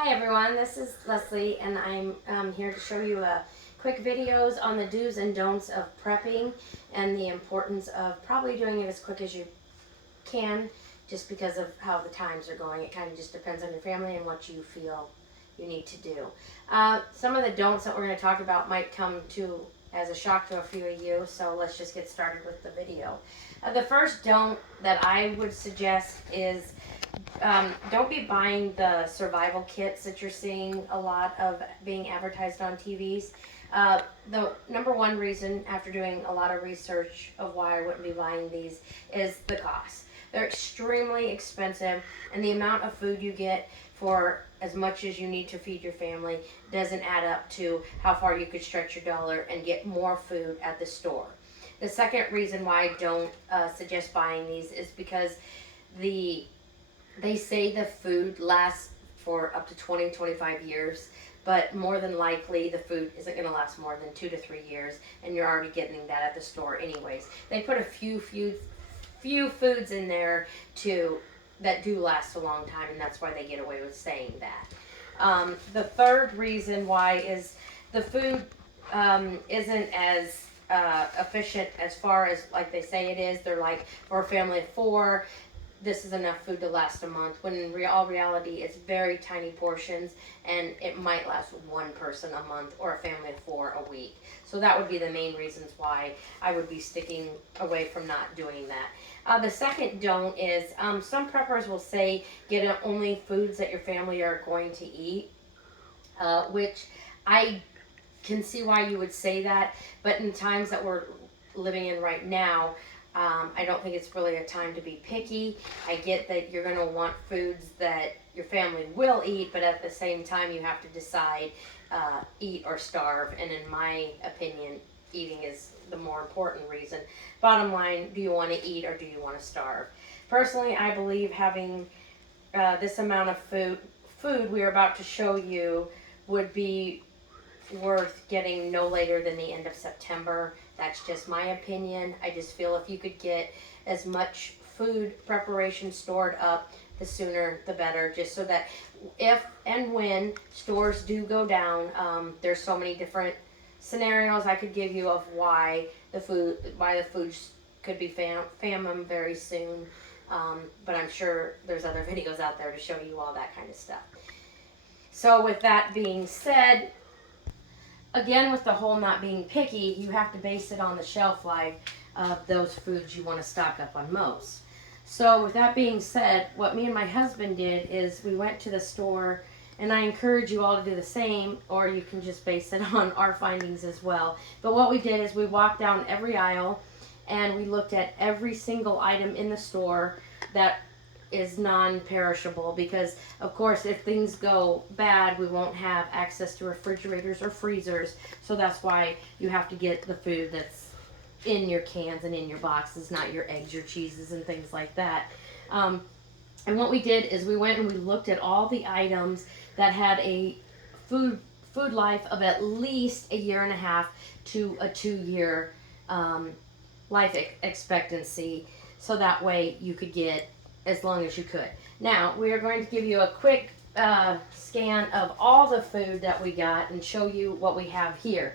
Hi everyone, this is Leslie and I'm here to show you quick videos on the do's and don'ts of prepping and the importance of probably doing it as quick as you can just because of how the times are going. It kind of just depends on your family and what you feel you need to do. Some of the don'ts that we're going to talk about might come to as a shock to a few of you, so let's just get started with the video. The first don't that I would suggest is don't be buying the survival kits that you're seeing a lot of being advertised on TVs. The number one reason, after doing a lot of research of why I wouldn't be buying these, is the cost. They're extremely expensive, and the amount of food you get for as much as you need to feed your family doesn't add up to how far you could stretch your dollar and get more food at the store. The second reason why I don't suggest buying these is because they say the food lasts for up to 20-25 years, but more than likely the food isn't going to last more than 2 to 3 years, and you're already getting that at the store anyways. They put a few foods in there that do last a long time, and that's why they get away with saying that. The third reason why is the food isn't as efficient as far as like they say it is. They're like, for a family of 4, this is enough food to last a month, when in all reality it's very tiny portions and it might last one person a month or a family of 4 a week. So that would be the main reasons why I would be sticking away from not doing that. The second don't is some preppers will say get only foods that your family are going to eat, which I can see why you would say that, but in times that we're living in right now, I don't think it's really a time to be picky. I get that you're going to want foods that your family will eat, but at the same time you have to decide eat or starve, and in my opinion eating is the more important reason. Bottom line, do you want to eat or do you want to starve? Personally, I believe having this amount of food we are about to show you would be worth getting no later than the end of September. That's just my opinion. I just feel if you could get as much food preparation stored up, the sooner the better, just so that if and when stores do go down, there's so many different scenarios I could give you of why the foods could be famine very soon. But I'm sure there's other videos out there to show you all that kind of stuff. So with that being said, again, with the whole not being picky, you have to base it on the shelf life of those foods you want to stock up on most. So with that being said, what me and my husband did is we went to the store, and I encourage you all to do the same, or you can just base it on our findings as well. But what we did is we walked down every aisle and we looked at every single item in the store that is non-perishable, because of course if things go bad we won't have access to refrigerators or freezers, so that's why you have to get the food that's in your cans and in your boxes, not your eggs, your cheeses and things like that. And what we did is we went and we looked at all the items that had a food life of at least 1.5 years to a 2-year life expectancy, so that way you could get as long as you could. Now, we are going to give you a quick scan of all the food that we got and show you what we have here.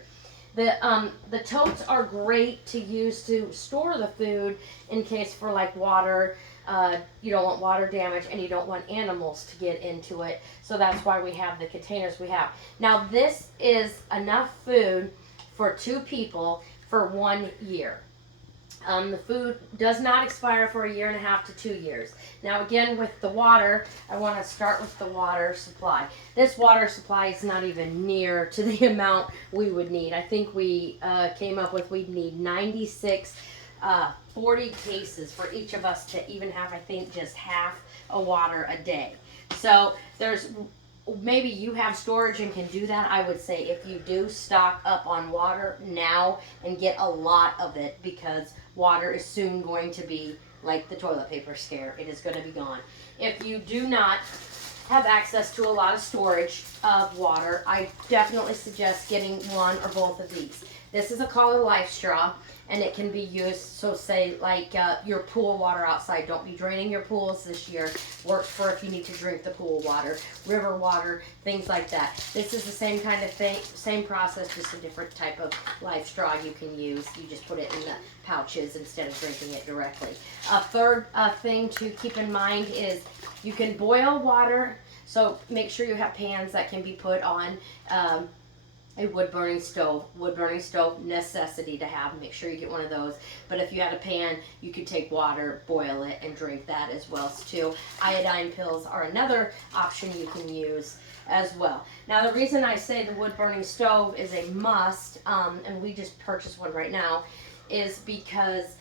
The totes are great to use to store the food in case for like water. You don't want water damage and you don't want animals to get into it. So that's why we have the containers we have. Now, this is enough food for 2 people for 1 year. The food does not expire for 1.5 years to 2 years. Now again, with the water, I want to start with the water supply. This water supply is not even near to the amount we would need. I think we came up with we'd need 96 40 cases for each of us to even have, I think, just half a water a day. So there's, maybe you have storage and can do that. I would say if you do, stock up on water now and get a lot of it, because water is soon going to be like the toilet paper scare. It is going to be gone. If you do not have access to a lot of storage of water, I definitely suggest getting one or both of these. This is a Call of Life straw, and it can be used, so say like your pool water outside. Don't be draining your pools this year. Works for if you need to drink the pool water, river water, things like that. This is the same kind of thing, same process, just a different type of life straw you can use. You just put it in the pouches instead of drinking it directly. A third thing to keep in mind is you can boil water, so make sure you have pans that can be put on a wood-burning stove. Wood-burning stove, necessity to have. Make sure you get one of those. But if you had a pan, you could take water, boil it, and drink that as well too. Iodine pills are another option you can use as well. Now the reason I say the wood-burning stove is a must, and we just purchased one right now, is because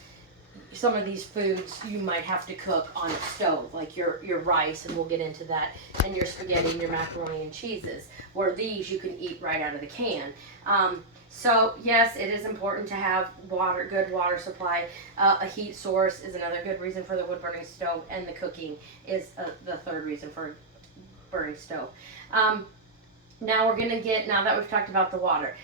some of these foods you might have to cook on a stove, like your rice, and we'll get into that, and your spaghetti and your macaroni and cheeses, where these you can eat right out of the can. So yes, it is important to have water, good water supply. A heat source is another good reason for the wood burning stove, and the cooking is the third reason for burning stove. Now we're gonna get, now that we've talked about the water,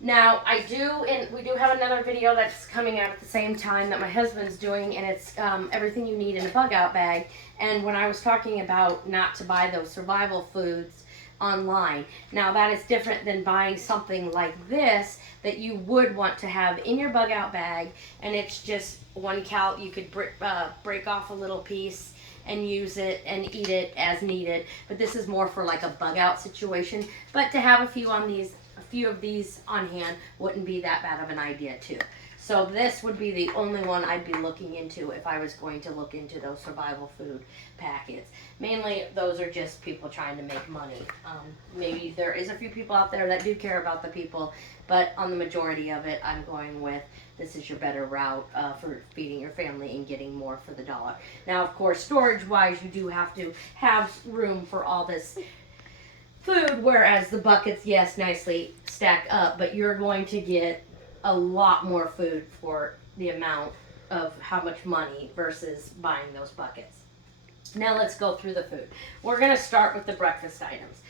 now we do have another video that's coming out at the same time that my husband's doing, and it's everything you need in a bug out bag. And when I was talking about not to buy those survival foods online, now that is different than buying something like this that you would want to have in your bug out bag, and it's just one you could break off a little piece and use it and eat it as needed. But this is more for like a bug out situation. But to have a few of these on hand wouldn't be that bad of an idea too. So this would be the only one I'd be looking into if I was going to look into those survival food packets. Mainly those are just people trying to make money. Maybe there is a few people out there that do care about the people, but on the majority of it, I'm going with this is your better route for feeding your family and getting more for the dollar. Now, of course, storage wise, you do have to have room for all this food, whereas the buckets, yes, nicely stack up, but you're going to get a lot more food for the amount of how much money versus buying those buckets. Now let's go through the food. We're going to start with the breakfast items.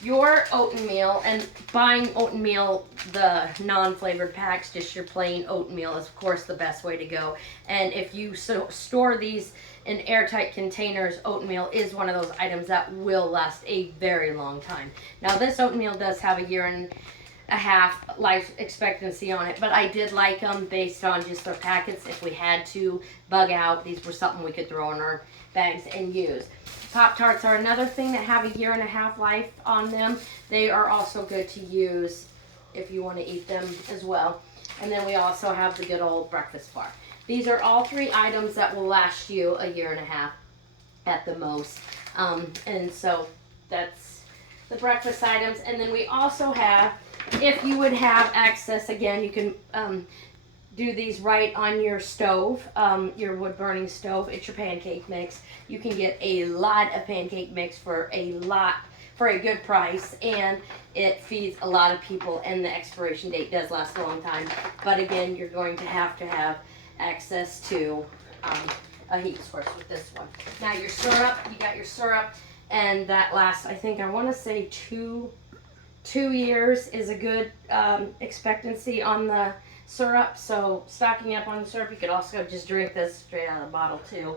Your oatmeal, and buying oatmeal, the non-flavored packs, just your plain oatmeal is of course the best way to go. And if you store these in airtight containers, oatmeal is one of those items that will last a very long time. Now this oatmeal does have a 1.5 year life expectancy on it, but I did like them based on just their packets. If we had to bug out, these were something we could throw in our bags and use. Pop-Tarts are another thing that have a 1.5 year life on them. They are also good to use if you want to eat them as well. And then we also have the good old breakfast bar. These are all 3 items that will last you a 1.5 years at the most. And so that's the breakfast items. And then we also have, if you would have access, again, you can do these right on your stove, your wood burning stove. It's your pancake mix. You can get a lot of pancake mix for a good price, and it feeds a lot of people, and the expiration date does last a long time. But again, you're going to have access to a heat source with this one. Now your syrup, you got your syrup, and that lasts, I think, I want to say 2 years is a good expectancy on the syrup. So stocking up on the syrup, you could also just drink this straight out of the bottle too.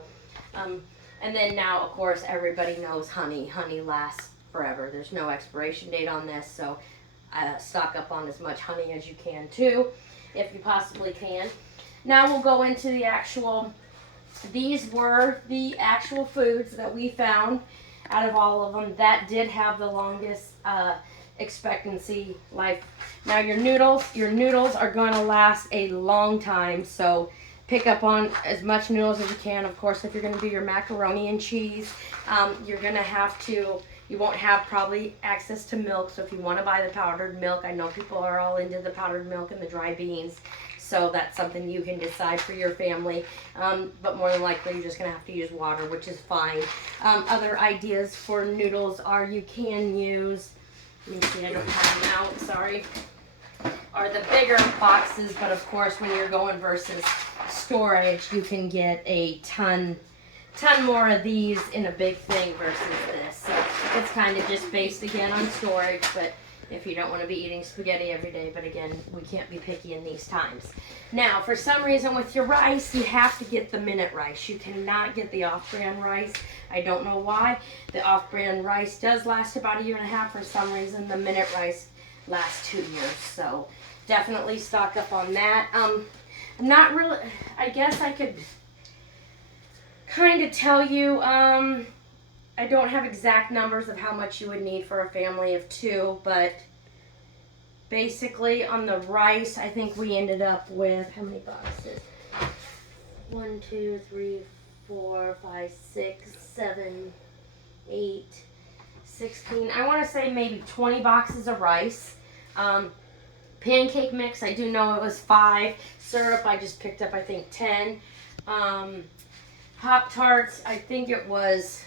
And then now, of course, everybody knows honey. Honey lasts forever. There's no expiration date on this, so stock up on as much honey as you can too, if you possibly can. Now we'll go into the actual, these were the actual foods that we found out of all of them that did have the longest expectancy life. Now your noodles are going to last a long time, so pick up on as much noodles as you can. Of course, if you're going to do your macaroni and cheese, you're going to have to, you won't have probably access to milk, so if you want to buy the powdered milk, I know people are all into the powdered milk and the dry beans, so that's something you can decide for your family, but more than likely you're just going to have to use water, which is fine. Other ideas for noodles are you can use, let me see, I don't have them out, sorry, are the bigger boxes, but of course when you're going versus storage, you can get a ton more of these in a big thing versus this. So it's kind of just based again on storage, but if you don't want to be eating spaghetti every day. But again, we can't be picky in these times. Now, for some reason with your rice, you have to get the minute rice. You cannot get the off-brand rice. I don't know why. The off-brand rice does last about 1.5 years. For some reason, the minute rice lasts 2 years. So definitely stock up on that. I'm not really, I guess I could kind of tell you, I don't have exact numbers of how much you would need for a family of 2, but basically on the rice, I think we ended up with, how many boxes? 1, 2, 3, 4, 5, 6, 7, 8, 16. I want to say maybe 20 boxes of rice. Pancake mix, I do know it was 5. Syrup, I just picked up, I think, 10. Pop-Tarts, I think it was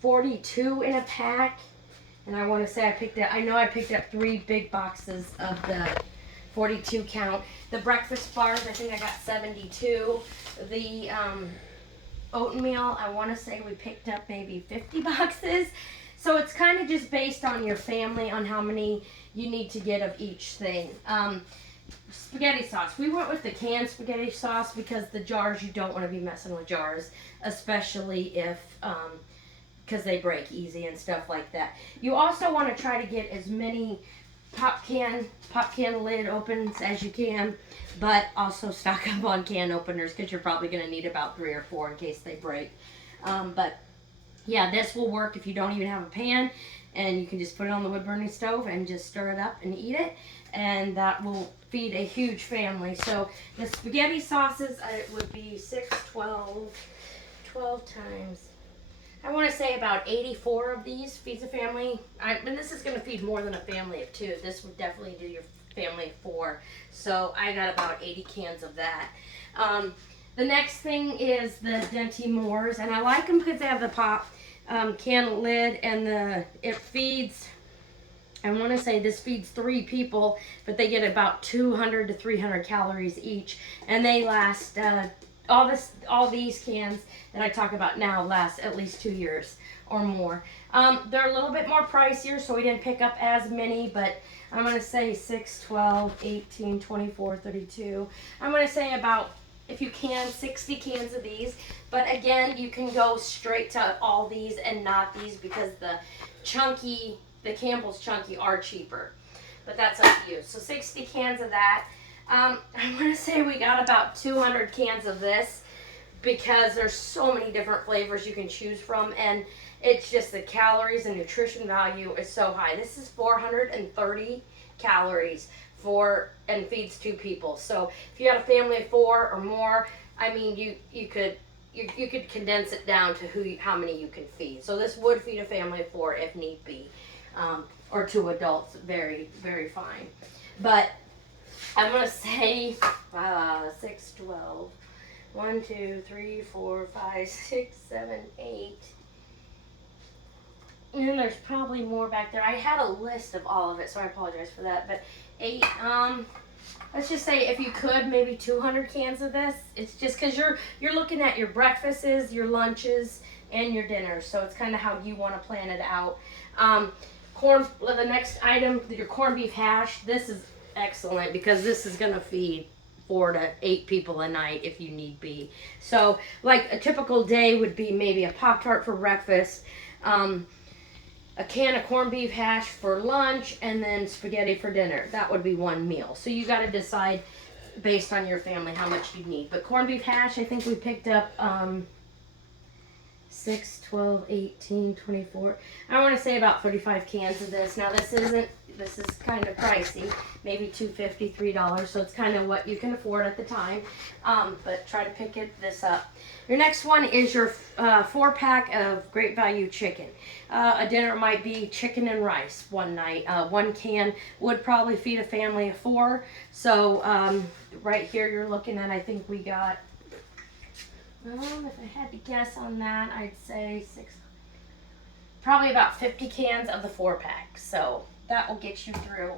42 in a pack. And I want to say I know I picked up 3 big boxes of the 42 count. The breakfast bars, I think I got 72. The oatmeal, I want to say we picked up maybe 50 boxes. So it's kind of just based on your family, on how many you need to get of each thing. Spaghetti sauce. We went with the canned spaghetti sauce because the jars, you don't want to be messing with jars, especially if, because they break easy and stuff like that. You also want to try to get as many pop can lid opens as you can, but also stock up on can openers because you're probably going to need about 3 or 4 in case they break. But yeah, this will work if you don't even have a pan, and you can just put it on the wood burning stove and just stir it up and eat it, and that will feed a huge family. So the spaghetti sauces, it would be 12 times. I want to say about 84 of these feeds a family. And this is going to feed more than a family of 2. This would definitely do your family of 4. So I got about 80 cans of that. The next thing is the Denti Moors, and I like them because they have the pop can lid, and it feeds, I want to say this feeds 3 people, but they get about 200 to 300 calories each, and they last, all these cans that I talk about now last at least 2 years or more. They're a little bit more pricier, so we didn't pick up as many, but I'm going to say 6, 12, 18, 24, 32. I'm going to say about, if you can, 60 cans of these. But again, you can go straight to all these and not these because the Campbell's Chunky are cheaper. But that's up to you. So 60 cans of that. I want to say we got about 200 cans of this because there's so many different flavors you can choose from, and it's just the calories and nutrition value is so high. This is 430 calories and feeds 2 people. So if you had a family of 4 or more, I mean, you could condense it down to how many you can feed. So this would feed a family of 4 if need be, or 2 adults, very, very fine. But I'm going to say 6, 12, 1, 2, 3, 4, 5, 6, 7, 8. And then there's probably more back there. I had a list of all of it, so I apologize for that. But 8, let's just say if you could, maybe 200 cans of this. It's just because you're looking at your breakfasts, your lunches, and your dinners. So it's kind of how you want to plan it out. The next item, your corned beef hash. This is excellent because this is going to feed 4 to 8 people a night if you need be. So like a typical day would be maybe a Pop-Tart for breakfast, a can of corned beef hash for lunch, and then spaghetti for dinner. That would be one meal. So you got to decide based on your family how much you need. But corned beef hash, I think we picked up 6, 12, 18, 24. I want to say about 35 cans of this. Now this is kind of pricey, maybe $2.50, $3, so it's kind of what you can afford at the time. But try to pick this up. Your next one is your 4-pack of Great Value chicken. A dinner might be chicken and rice one night. 1 can would probably feed a family of 4. So right here you're looking at, I think we got, if I had to guess on that, I'd say probably about 50 cans of the 4-pack. So that will get you through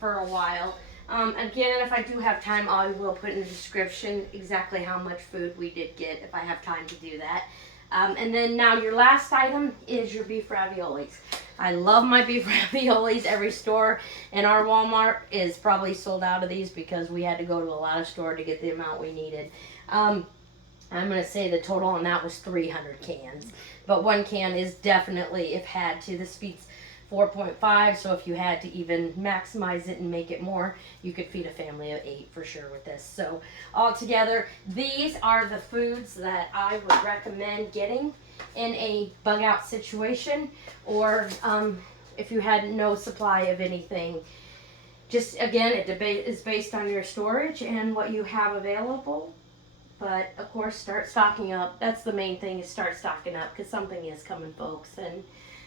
for a while. Again, if I do have time, I will put in the description exactly how much food we did get if I have time to do that. And then now your last item is your beef raviolis. I love my beef raviolis. Every store in our Walmart is probably sold out of these because we had to go to a lot of store to get the amount we needed. I'm going to say the total on that was 300 cans. But one can is definitely, if had to, this feeds 4.5, so if you had to even maximize it and make it more, you could feed a family of 8 for sure with this. So altogether, these are the foods that I would recommend getting in a bug out situation, or if you had no supply of anything. Just again, it is based on your storage and what you have available. But of course, start stocking up. That's the main thing, is start stocking up, because something is coming, folks. And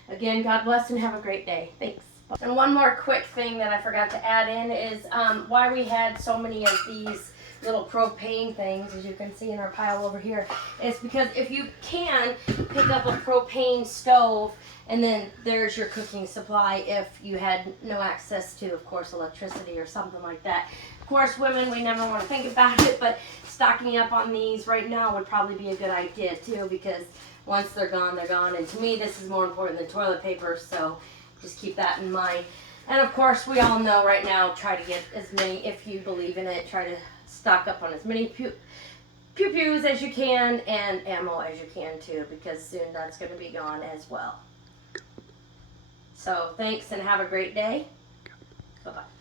again, God bless and have a great day. Thanks. And one more quick thing that I forgot to add in is why we had so many of these little propane things, as you can see in our pile over here, is because if you can pick up a propane stove, and then there's your cooking supply if you had no access to, of course, electricity or something like that. Of course, women, we never want to think about it, but stocking up on these right now would probably be a good idea too, because once they're gone, they're gone. And to me, this is more important than toilet paper, so just keep that in mind. And of course, we all know right now, try to get as many, if you believe in it, try to stock up on as many pew-pews as you can and ammo as you can too, because soon that's going to be gone as well. So thanks and have a great day. Bye-bye.